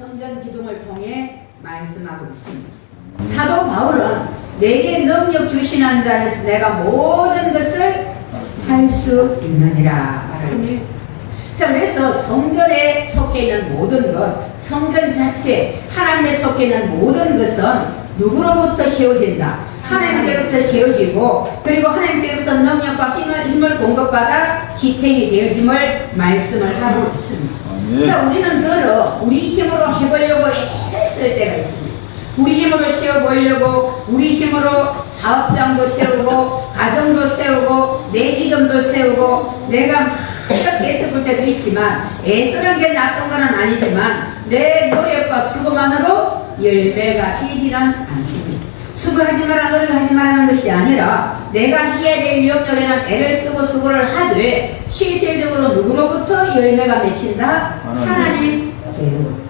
성전 기둥을 통해 말씀하고 있습니다. 사도 바울은 내게 능력 주시는 자 안에서 내가 모든 것을 할 수 있느니라 말하고 있습니다. 자, 그래서 성전에 속해 있는 모든 것, 성전 자체, 하나님에 속해 있는 모든 것은 누구로부터 세워진다? 하나님께로부터 세워지고, 그리고 하나님께로부터 능력과 힘을 공급받아 지탱이 되어짐을 말씀을 하고 있습니다. 자, 우리는 늘 우리 힘으로 해보려고 애를 쓸 때가 있습니다. 우리 힘으로 세워보려고, 우리 힘으로 사업장도 세우고, 가정도 세우고, 내 이름도 세우고, 내가 막 이렇게 애써볼 때도 있지만, 애쓰는 게 나쁜 건 아니지만, 내 노력과 수고만으로 열매가 되지는 않습니다. 수고하지 마라, 노력하지 말라는 것이 아니라, 내가 해야 될 영역에는 애를 쓰고 수고를 하되, 실질적으로 누구로부터 열매가 맺힌다? 하나님께로부터.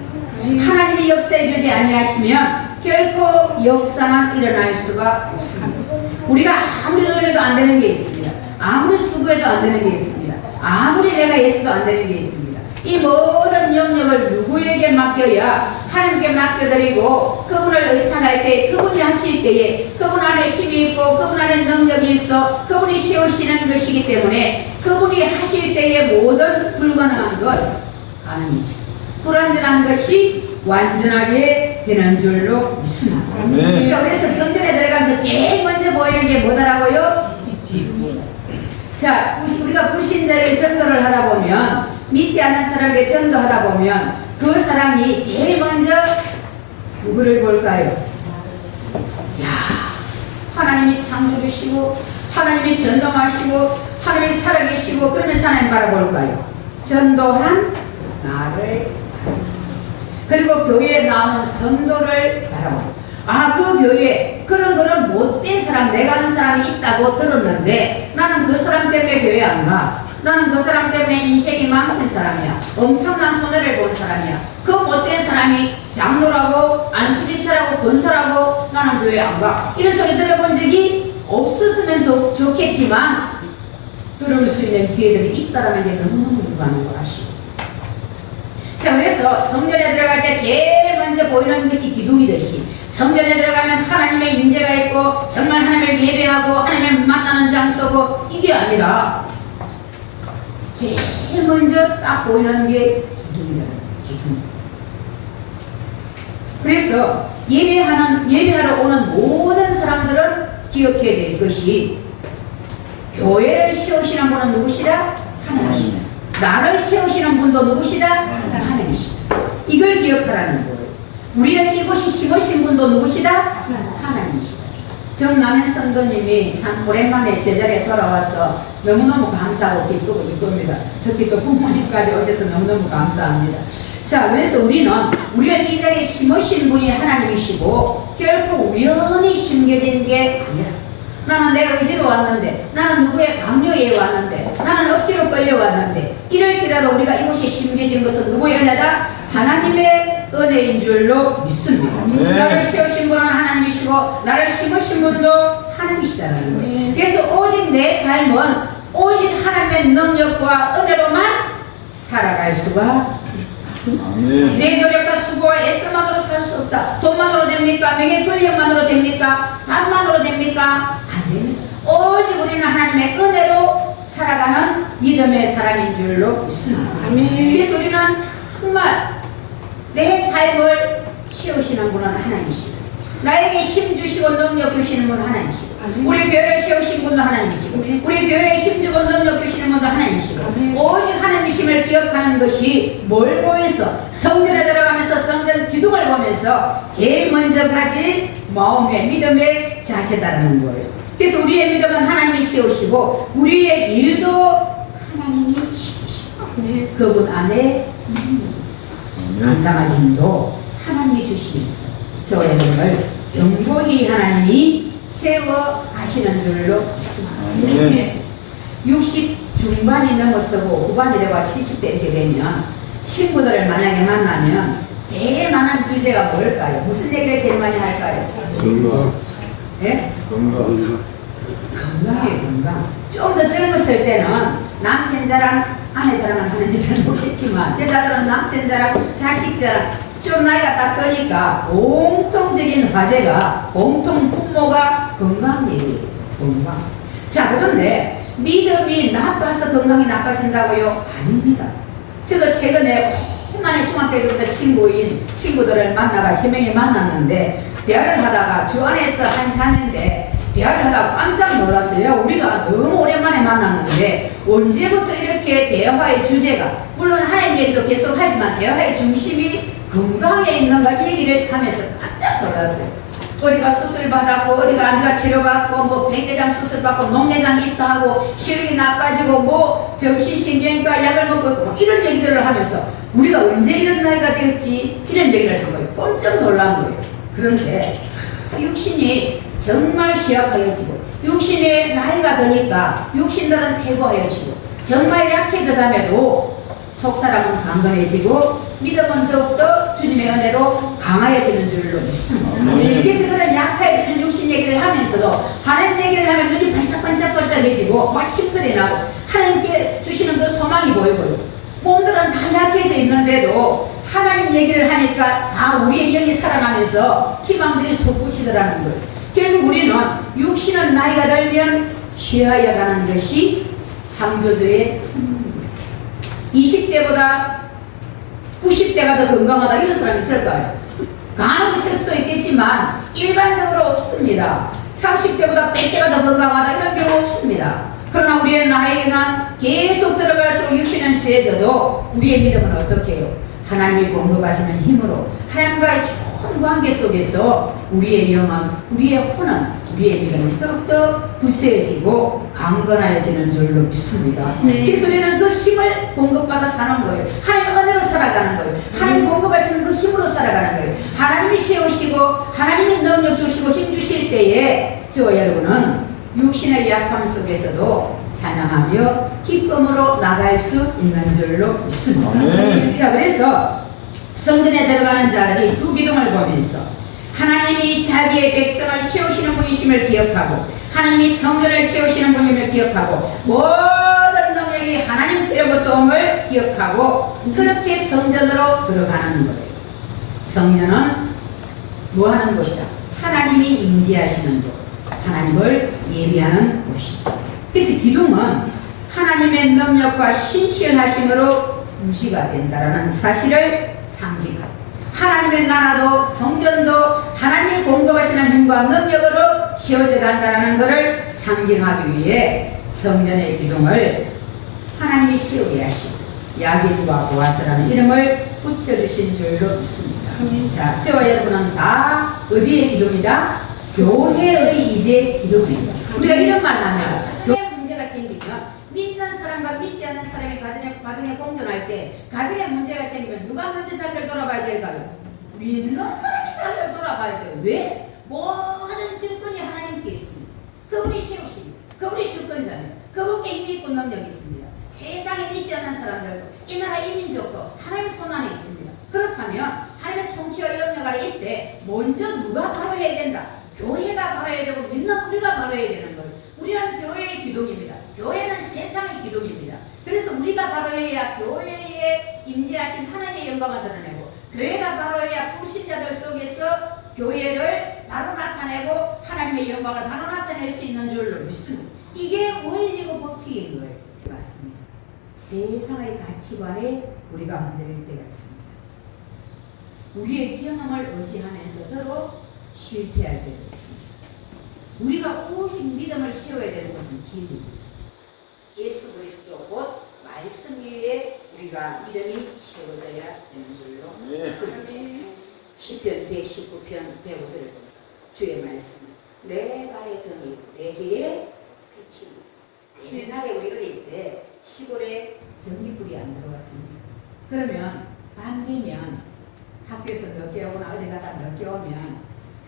하나님이 역사해주지 아니하시면 결코 역사만 일어날 수가 없습니다. 우리가 아무리 노력해도 안 되는 게 있습니다. 아무리 수고해도 안 되는 게 있습니다. 아무리 내가 애써도 안 되는 게 있습니다. 이 모든 영역을 누구에게 맡겨야 하나님께 맡겨드리고 그분을 의탁할 때, 그분이 하실 때에 그분 안에 힘이 있고 그분 안에 능력이 있어 그분이 세우시는 것이기 때문에 그분이 하실 때에 모든 불가능한 것 가능이죠. 불완전한 것이 완전하게 되는 줄로 믿습니다. 자, 그래서 성전에 들어가면서 제일 먼저 보이는 게 뭐더라고요? 자, 우리가 불신자에게 전도를 하다 보면, 믿지 않는 사람에게 전도하다 보면 그 사람이 제일 먼저 누구를 볼까요? 야, 하나님이 창조주시고 하나님이 전도하시고 하나님이 살아계시고, 그러면서 하나님 바라볼까요? 전도한 나를, 그리고 교회에 나오는 성도를 바라보고, 아, 그 교회에 그런 못된 사람, 내가 아는 사람이 있다고 들었는데 나는 그 사람 때문에 교회 안 가. 나는 그 사람 때문에 인생이 망친 사람이야. 엄청난 손해를 본 사람이야. 그 못된 사람이 장로라고 안수집사라고 권사라고 나는 교회 안 가. 이런 소리 들어본 적이 없었으면 좋겠지만 들을 수 있는 기회들이 있다는 게 너무너무 무관한 걸 아시고. 자, 그래서 성전에 들어갈 때 제일 먼저 보이는 것이 기둥이듯이, 성전에 들어가면 하나님의 임재가 있고 정말 하나님을 예배하고 하나님을 만나는 장소고, 이게 아니라 제일 먼저 딱 보이는 게 기둥이다. 기둥. 그래서 예배하러 오는 모든 사람들은 기억해야 될 것이, 교회를 세우시는 분은 누구시다? 하나님이시다. 나를 세우시는 분도 누구시다? 하나님이시다. 이걸 기억하라는 거예요. 우리는 이곳이 심으신 분도 누구시다? 하나님이시다. 정남현 성도님이 참 오랜만에 제자리에 돌아와서 너무너무 감사하고 기쁘고 기쁩니다. 특히 또 부모님까지 오셔서 너무너무 감사합니다. 자, 그래서 우리가 이 자리에 심으신 분이 하나님이시고 결코 우연히 심겨진 게 아니라, 나는 내가 의지로 왔는데, 나는 누구의 강요에 왔는데, 나는 억지로 끌려왔는데, 이럴지라도 우리가 이곳에 심겨진 것은 누구의 은혜다? 하나님의 은혜인 줄로 믿습니다. 나를 세우신 분은 하나님이시고 나를 심으신 분도 하나님이시다는 거예요. 그래서 오직 내 삶은 오직 하나님의 능력과 은혜로만 살아갈 수가, 내 노력과 수고와 애써만으로 살 수 없다. 돈만으로 됩니까? 명예 권력만으로 됩니까? 밥만으로 됩니까? 안 됩니다. 오직 우리는 하나님의 은혜로 살아가는 믿음의 사람인 줄로 믿습니다. 그래서 우리는 정말 내 삶을 세우시는 분은 하나님이시고, 나에게 힘 주시고 능력 주시는 분은 하나님이시고, 우리 교회를 세우신 분도 하나님이시고, 우리 교회에 힘 주고 능력 주시는 분도 하나님이시고, 오직 하나님이심을 기억하는 것이 뭘 보면서, 성전에 들어가면서 성전 기둥을 보면서 제일 먼저 가진 마음의 믿음의 자세다라는 거예요. 그래서 우리의 믿음은 하나님이 세우시고 우리의 일도 하나님이 세우시고 그분 안에 감당할 힘도 하나님이 주시면서 저 여러분을 영원히 하나님이 세워 가시는 줄로 믿습니다. 60 중반이 넘어서고 후반이 되고 70대 이렇게 되면 친구들을 만약에 만나면 제일 많은 주제가 뭘까요? 무슨 얘기를 제일 많이 할까요? 건강. 예? 건강. 건강이에요, 건강. 좀 더 젊었을 때는 남편 자랑, 아내 자랑을 하는지 잘 모르겠지만, 여자들은 남편 자랑, 자식 자랑, 좀 나이가 딱 드니까 공통적인 화제가 공통 분모가 건강이에요. 건강. 자, 그런데 믿음이 나빠서 건강이 나빠진다고요? 아닙니다. 저도 최근에 오랜만에 중학교 때부터 친구들을 만나가 3명이 만났는데 대화를 하다가 주 안에서 한 자매인데 대화를 하다가 깜짝 놀랐어요. 우리가 너무 오랜만에 만났는데 언제부터 이렇게 대화의 주제가, 물론 하나님 얘기도 계속 하지만 대화의 중심이 건강에 있는가 얘기를 하면서 깜짝 놀랐어요. 어디가 수술 받았고 어디가 안주가 치료받고 뭐 백내장 수술 받고 녹내장 있다 하고 시력이 나빠지고 뭐 정신신경과 약을 먹고 있고 이런 얘기들을 하면서 우리가 언제 이런 나이가 되었지 이런 얘기를 한 거예요. 깜짝 놀란 거예요. 그런데 육신이 정말 취약하여지고 육신의 나이가 드니까 육신들은 퇴보하여지고 정말 약해져가면도 속사람은 강건해지고 믿음은 더욱더 주님의 은혜로 강하여지는 줄로 믿습니다. 그래서 그런 약해지는 육신 얘기를 하면서도 하나님 얘기를 하면 눈이 반짝반짝반짝해지고 막 힘들이 나고 하나님께 주시는 그 소망이 보이고요. 몸들은 다 약해져 있는데도 하나님 얘기를 하니까 다 우리의 영이 살아나면서 희망들이 솟구치더라는 거예요. 결국 우리는 육신은 나이가 들면 취하여 가는 것이 창조주의 선물입니다. 20대보다 90대가 더 건강하다 이런 사람이 있을까요? 간혹 있을 수도 있겠지만 일반적으로 없습니다. 30대보다 100대가 더 건강하다 이런 경우 없습니다. 그러나 우리의 나이는 계속 들어갈수록 육신은 쇠해져도 우리의 믿음은 어떻게 해요? 하나님이 공급하시는 힘으로 하나님과의 좋은 관계 속에서 우리의 영은, 우리의 혼은, 우리의 믿음은 더욱더 굳세해지고 강건하여지는 줄로 믿습니다. 그래서 우리는 그 힘을 공급받아 사는 거예요. 하나님 은혜로 살아가는 거예요. 하나님 공급하시는 그 힘으로 살아가는 거예요. 하나님이 세우시고 하나님이 능력 주시고 힘 주실 때에 저와 여러분은 육신의 약함 속에서도 찬양하며 기쁨으로 나갈 수 있는 줄로 믿습니다. 자, 그래서 성전에 들어가는 자들이 두 기둥을 보면서 하나님이 자기의 백성을 세우시는 분이심을 기억하고 하나님이 성전을 세우시는 분임을 기억하고 모든 능력이 하나님께로부터 옴을 기억하고 그렇게 성전으로 들어가는 거예요. 성전은 뭐하는 곳이다? 하나님이 임재하시는 곳, 하나님을 예비하는 곳이죠. 그래서 기둥은 하나님의 능력과 신실하심으로 유지가 된다는 사실을 상징합니다. 하나님의 나라도 성전도 하나님이 공급하시는 힘과 능력으로 세워져 간다는 것을 상징하기 위해 성전의 기둥을 하나님이 세우게 하시고 야긴과 보아스라는 이름을 붙여주신 줄로 믿습니다. 자, 저와 여러분은 다 어디의 기둥이다? 교회의 이제 기둥입니다. 우리가 이런 말 하면 교회 문제가 생기면 믿는 사람과 믿지 않는 사람이 가정에 공존할 때 가정에 문제가 생기면 누가 먼저 자기를 돌아봐야 될까요? 믿는 사람이 자기를 돌아봐야 돼요. 왜? 모든 주권이 하나님께 있습니다. 그분이 세우십니다. 그분이 주권자입니다. 그분께 힘이 있고 능력이 있습니다. 세상에 믿지 않는 사람들도 이 나라 이민족도 하나님 손 안에 있습니다. 그렇다면 하나님의 통치와 영역 아래 이때 먼저 누가 바로 해야 된다? 교회가 바로 해야 되고 믿는 우리가 바로 해야 되는 거예요. 우리는 교회의 기둥입니다. 교회는 세상의 기둥입니다. 그래서 우리가 바로 해야 교회에 임재하신 하나님의 영광을 드러내고 교회가 바로 해야 불신자들 속에서 교회를 바로 나타내고 하나님의 영광을 바로 나타낼 수 있는 줄로 믿습니다. 이게 원리고 법칙인 거예요. 맞습니다. 세상의 가치관에 우리가 흔들릴 때가 있습니다. 우리의 경험을 의지하면서 서로 실패할 때도 있습니다. 우리가 오직 믿음을 세워야 되는 것은 진리입니다. 예수 그리스도 곧 말씀 위에 우리가 믿음이 세워져야 되는 줄로 믿습니다. 시편 119편 105절을 봅니다. 주의 말씀 내 발의 등이 내 길에 빛이 옛날에 우리 어릴 때 시골에 전기불이 안 들어왔습니다. 그러면 밤 되면 학교에서 늦게 오거나 어디 가다 늦게 오면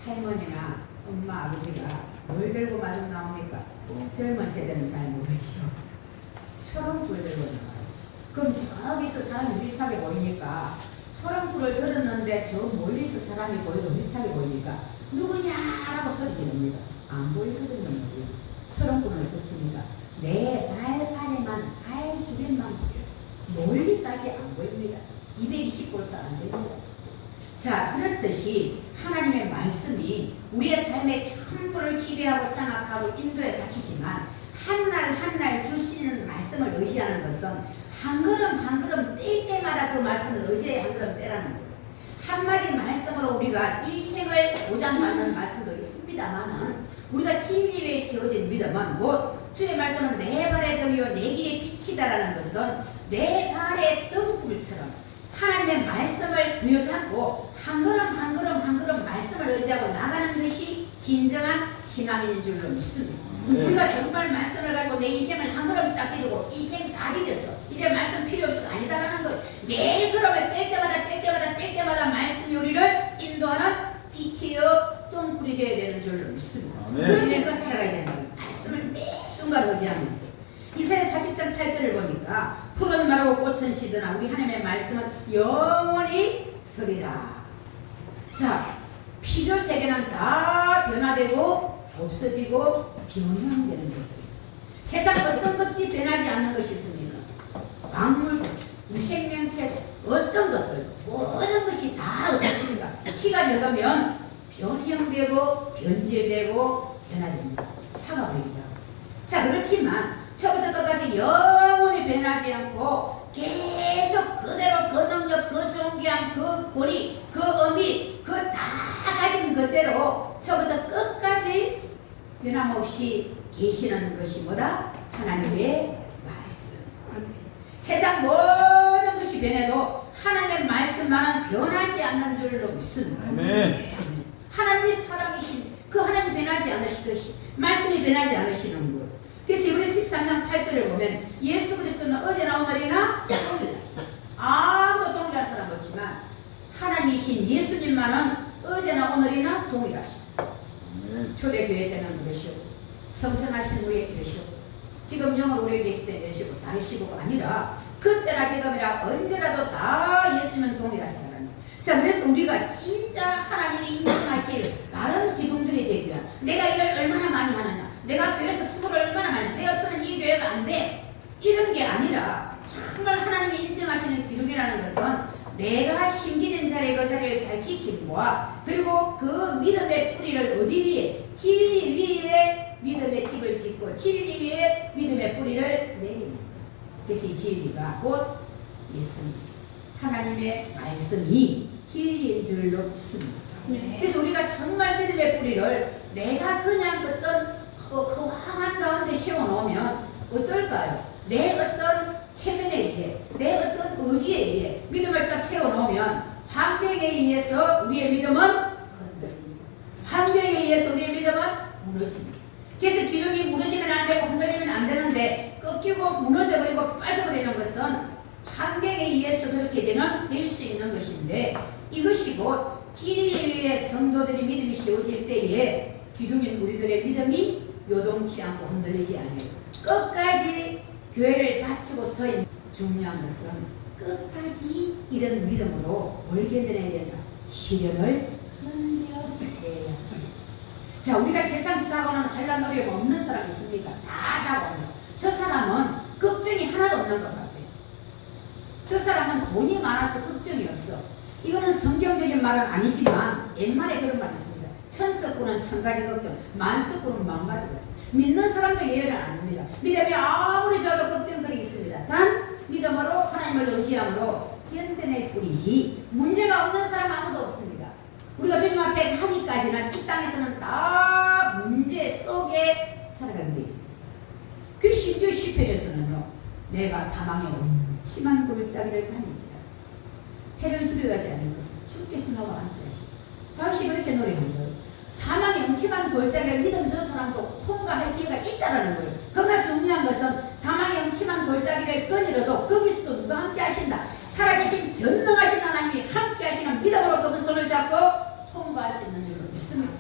할머니나 엄마 아버지가 뭘 들고 마중 나옵니까? 젊은 세대는 잘 모르지요. 초롱불을 들고 나와요. 그럼 저기서 사람이 흐릿하게 보이니까 초롱불을 들었는데 저 멀리서 사람이 보이고 흐릿하게 보이니까 누구냐라고 소리 지릅니다. 안 보이거든요. 초롱불을 듣습니다. 내 발판에만 발 주변만 보여요. 멀리까지 안 보입니다. 220볼트 안 됩니다. 자, 그렇듯이 하나님의 말씀이 우리의 삶의 전부를 지배하고 장악하고 인도해 가시지만 한 날 한 날 주시는 말씀을 의지하는 것은 한 걸음 한 걸음 뗄 때마다 그 말씀을 의지해 한 걸음 떼라는 거예요. 한마디 말씀으로 우리가 일생을 보장받는 말씀도 있습니다만은 우리가 진리에 씌워진 믿음은 곧 주의 말씀은 내 발에 등이요 내 길에 빛이다라는 것은 내 발의 등불처럼 하나님의 말씀을 부여잡고 한 걸음 한 걸음 한 걸음 말씀을 의지하고 나가는 것이 진정한 신앙인 줄로 믿습니다. 우리가 정말 말씀을 가지고 내 인생을 한 걸음 딱 뒤두고 인생 다 뒤졌어. 이제 말씀 필요 없어. 아니다라는 것. 매일 걸음을 뗄 때마다 뗄 때마다 뗄 때마다 말씀이 우리를 인도하는 빛이요 똥불이 되어야 되는 줄로 믿습니다. 그렇게 살아가야 된다. 말씀을 매 순간 의지하면서. 이사야 40장 8절을 보니까 푸른 마루 꽃은 시드나 우리 하나님의 말씀은 영원히 서리라. 자, 피조 세계는 다 변화되고 없어지고 변형되는 것들. 세상 어떤 것이 변하지 않는 것이 있습니까? 광물, 무생명체, 어떤 것들, 모든 것이 다 어떻습니까? 시간이 흐르면 변형되고 변질되고 변화됩니다. 사과버립니다. 자, 그렇지만 처음부터 끝까지 영원히 변하지 않고 계속 그대로 그 능력, 그 존귀함, 그 고리, 그 의미, 그 다 가진 그대로 처음부터 끝까지 변함없이 계시는 것이 뭐다? 하나님의 말씀. 세상 모든 것이 변해도 하나님의 말씀만은 변하지 않는 줄로 믿습니다. 하나님이 사랑이신 그 하나님 변하지 않으시듯이 말씀이 변하지 않으시는 것. 그래서 우리 13장 8절을 보면 예수 그리스도는 어제나 오늘이나 동일하시다. 아무도 동일한 사람 없지만 하나님이신 예수님만은 어제나 오늘이나 동일하시다. 초대교회 때는 그러시고 성천하신 후에 그러시고 지금 영으로 우리에 계실 때 계시고 다르시고가 아니라 그때나 지금이나 언제라도 다 예수님은 동일하시다는. 자, 그래서 우리가 진짜 하나님이 인정하실 바른 기둥들이 되기 위한 내가 일을 얼마나 많이 하느냐, 내가 교회에서 수고를 얼마나 많이 하느냐, 내가 없으면 이 교회가 안 돼, 이런 게 아니라 정말 하나님이 인정하시는 기둥이라는 것은 내가 심기된 자리에 그 자리를 잘 지킴과 그리고 그 믿음의 뿌리를 어디 위에? 진리 위에 믿음의 집을 짓고 진리 위에 믿음의 뿌리를 내립니다. 그래서 이 진리가 곧 예수님, 하나님의 말씀이 진리인 줄로 믿습니다. 그래서 우리가 정말 믿음의 뿌리를 내가 그냥 어떤 그 황한 가운데 세워놓으면 어떨까요? 내 어떤 체면에 의해, 내 어떤 의지에 의해 믿음을 딱 세워놓으면 환경에 의해서 우리의 믿음은 흔들립니다. 환경에 의해서 우리의 믿음은 무너집니다. 그래서 기둥이 무너지면 안 되고 흔들리면 안 되는데 꺾이고 무너져버리고 빠져버리는 것은 환경에 의해서 그렇게 될 수 있는 것인데 이것이 곧 진리 위에 성도들이 믿음이 세워질 때에 기둥인 우리들의 믿음이 요동치 않고 흔들리지 않아요. 끝까지 교회를 바치고 서 있는 중요한 것은 끝까지 이런 믿음으로 뭘 견뎌내야 된다. 시련을 견뎌내야 된다. 자, 우리가 세상에서 다가오는 환난 어려움 없는 사람 있습니까? 다 다가옵니다. 저 사람은 걱정이 하나도 없는 것 같아요. 저 사람은 돈이 많아서 걱정이 없어. 이거는 성경적인 말은 아니지만 옛말에 그런 말이 있습니다. 천석구는 천가지 걱정, 만석구는 만가지 걱정. 믿는 사람도 예외는 아닙니다. 믿음이 아무리 좋아도 걱정들이 있습니다. 단 믿음으로 하나님을 의지함으로 견뎌낼 뿐이지 문제가 없는 사람 아무도 없습니다. 우리가 주님 앞에 가기까지는 이 땅에서는 다 문제 속에 살아가는 데 있습니다. 그 심지어 시편에서는요, 내가 사망의 음침한 골짜기를 다닐지라 해를 두려워하지 않는 것은 주께서 나와 함께 하시고 다윗이 그렇게 노래한 거예요. 사망의 음침한 골짜기를 믿음 전 사람도 통과할 기회가 있다라는 거예요. 그러나 중요한 것은 사망의 음침한 골짜기를 거닐어도 거기서도 누가 함께 하신다. 살아계신 전능하신 하나님이 함께 하시는 믿음으로 그분 손을 잡고 통과할 수 있는 줄로 믿습니다.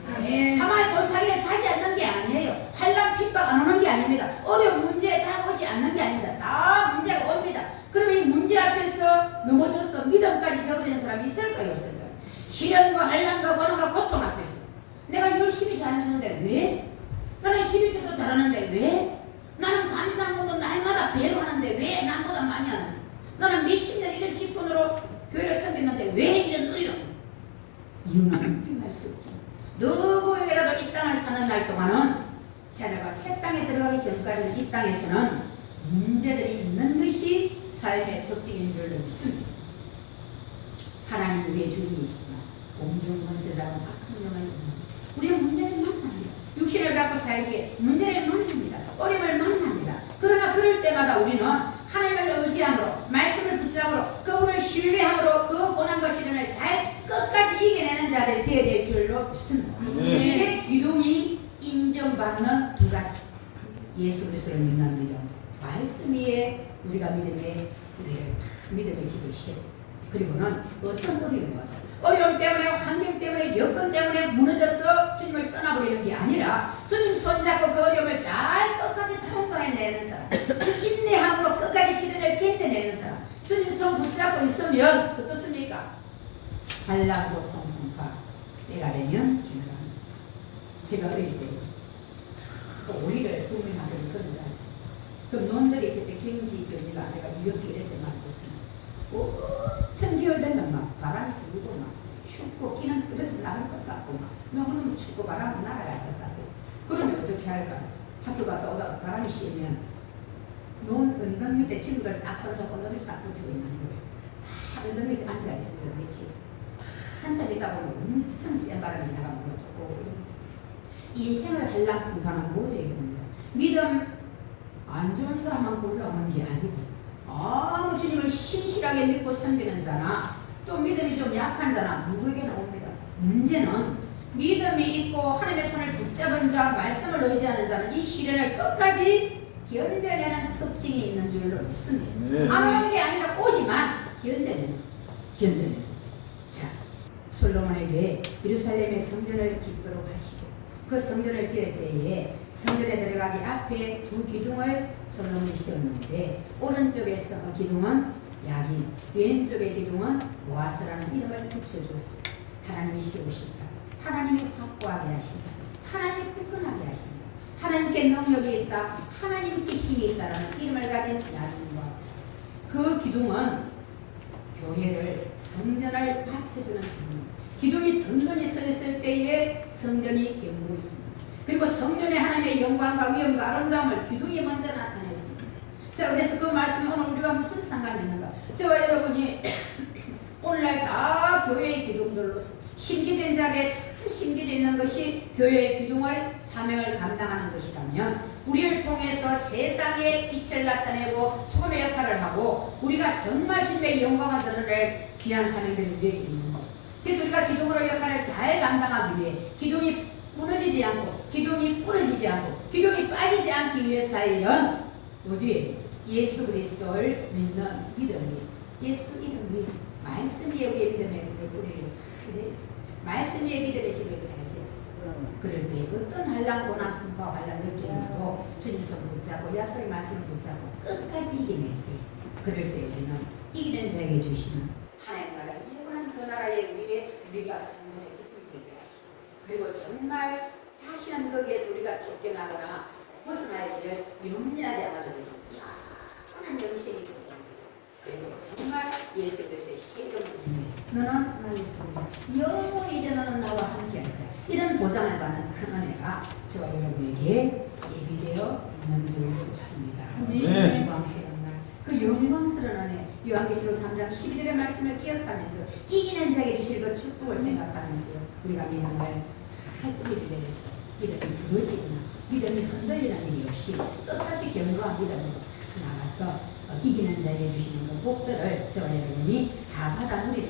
사망의 골짜기를 가지 않는 게 아니에요. 환난 핍박 안 오는 게 아닙니다. 어려운 문제에 다가오지 않는 게 아닙니다. 다 문제가 옵니다. 그러면 이 문제 앞에서 넘어져서 믿음까지 저버리는 사람이 있을까요? 없을까요? 시련과 환난과 고난과 고통 앞에서 내가 열심히 잘 믿는데 왜? 나는 11주도 잘하는데 왜? 나는 감사함도 날마다 배로 하는데 왜 남보다 많이 하는? 나는 몇십 년 이런 직분으로 교회를 섬겼는데 왜 이런 어려움? 이유는 표현할 수 없지. 누구에게라도 이 땅을 사는 날 동안은 자녀가 새 땅에 들어가기 전까지는 이 땅에서는 문제들이 있는 것이 삶의 특징인 줄로 믿습니다. 하나님 우리의 주님이시지만 공중권세자는 악한 영을 우리의 문제를 만납니다. 육신을 갖고 살기에 문제를 만납니다. 어려움을 만납니다. 그러나 그럴 때마다 우리는 하나님을 의지함으로 말씀을 붙잡으로 그분을 신뢰함으로 그 고난과 시련을 잘 끝까지 이겨내는 자들이 되어야 될 줄로 믿습니다. 이게 기둥이 인정받는 두 가지. 예수 그리스도를 믿는 믿음, 말씀 위에 우리가 믿음의 우리를 믿음의 집을 씌워. 그리고는 어떤 어려움 때문에 환경 때문에 여건 때문에 무너져서 주님을 떠나버리는 게 아니라 주님 손잡고 그 어려움을 잘 끝까지 통과해내는 사람, 인내함으로 끝까지 시련을 견뎌내는 사람, 주님 손 붙잡고 있으면 어떻습니까? 한라고 통통파 때가 되면 지나갑니다. 제가 어릴 때 우리를 국민학교를 끊는다 했어요. 그 놈들이 그때 김지 전이가 내가 이렇게 이럴 때 말했습니다. 엄청 겨울되면 막 바람이 불고 막 춥고 끼는 그래서 나갈 것 같고 막 너무너무 춥고 바람은 날아갈 것 같고 그러면 어떻게 할까? 학교 갔다 오다가 바람이 씌면 논 언덕 밑에 친구들 딱 서잡고 언덕 딱 붙이고 있는 거예요. 언덕 밑에 앉아있습니다. 밑에서 한참 있다 보면 엄청 센 바람이 지나가면 또 이런 게 있어요. 인생을 할랑풍파는 뭐예요? 믿음 안 좋은 사람만 골라오는 게 아니고 아무 주님을 신실하게 믿고 섬기는 자나 또 믿음이 좀 약한 자나 누구에게나 옵니다. 문제는 믿음이 있고 하나님의 손을 붙잡은 자, 말씀을 의지하는 자는 이 시련을 끝까지 견뎌내는 특징이 있는 줄로 믿습니다. 안 오는 게 아니라 오지만 견뎌내는. 자, 솔로몬에게 예루살렘의 성전을 짓도록 하시고 그 성전을 지을 때에 성전에 들어가기 앞에 두 기둥을 솔로몬이 세웠는데 오른쪽에서 기둥은 야긴, 왼쪽의 기둥은 보아스라는 이름을 붙여주었습니다. 하나님이 세우신다. 하나님이 확고하게 하신다. 하나님이 굳건하게 하신다. 하나님께 능력이 있다. 하나님께 힘이 있다라는 이름을 가진 야긴과 그 기둥은 교회를 성전을 받쳐주는 기둥이 든든히 서 있을 때에 성전이 견고히 있습니다. 그리고 성전의 하나님의 영광과 위엄과 아름다움을 기둥이 먼저 나타냈습니다. 자, 그래서 그 말씀이 오늘 우리와 무슨 상관이 있는가? 저와 여러분이 오늘날 다 교회의 기둥들로서 심기된 자리에 잘 심기되어 있는 것이 교회의 기둥의 사명을 감당하는 것이라면 우리를 통해서 세상에 빛을 나타내고 소금의 역할을 하고 우리가 정말 주님의 영광을 드러낼 귀한 사명들이 우리에게 있는 것. 그래서 우리가 기둥으로 역할을 잘 감당하기 위해 기둥이 무너지지 않고 기둥이 부러지지 않고 기둥이 빠지지 않기 위해서 하려는 어디에 예수 그리스도를 믿는 믿음이 예수 이름이 말씀 위에 우리의 믿음의 뿌리를 잘 내렸습니다. 말씀 위에 믿음의 집을 잘 지었습니다. 그럴 때 어떤 한란 고난 풍파와 한란 느낌도 주님 손 붙잡고 약속의 말씀을 붙잡고 끝까지 이겨낼 때 그럴 때 우리는 이기는 자에게 주시는 하나님 나라 영원한 그 나라에 우리가 성전의 기쁨이 되게 하시고 그리고 정말 다시는 거기에서 우리가 쫓겨나거나 벗어날 일을 염려하지 않아도 영원한 영생이 되었습니다. 그리고 정말 예수 그리스도의 시험을 너는 나의 손이다. 영원히 이제 너는 나와 함께할 거야. 이런 보장을 받는 큰 은혜가 저와 여러분에게 예비되어 있는 줄 믿습니다. 영광스러운 날, 그 영광스러운 은혜 요한계시록 3장 12절의 말씀을 기억하면서 이기는 자에게 주실 그 축복을 생각하면서 우리가 믿음을 잘 뿌리를 내려서 믿음이 부러지거나 믿음이 흔들리는 일이 없이 끝까지 견고한 믿음으로 나가서 이기는 자에게 주시는 그 복들을 저와 여러분이 다 받아 누리는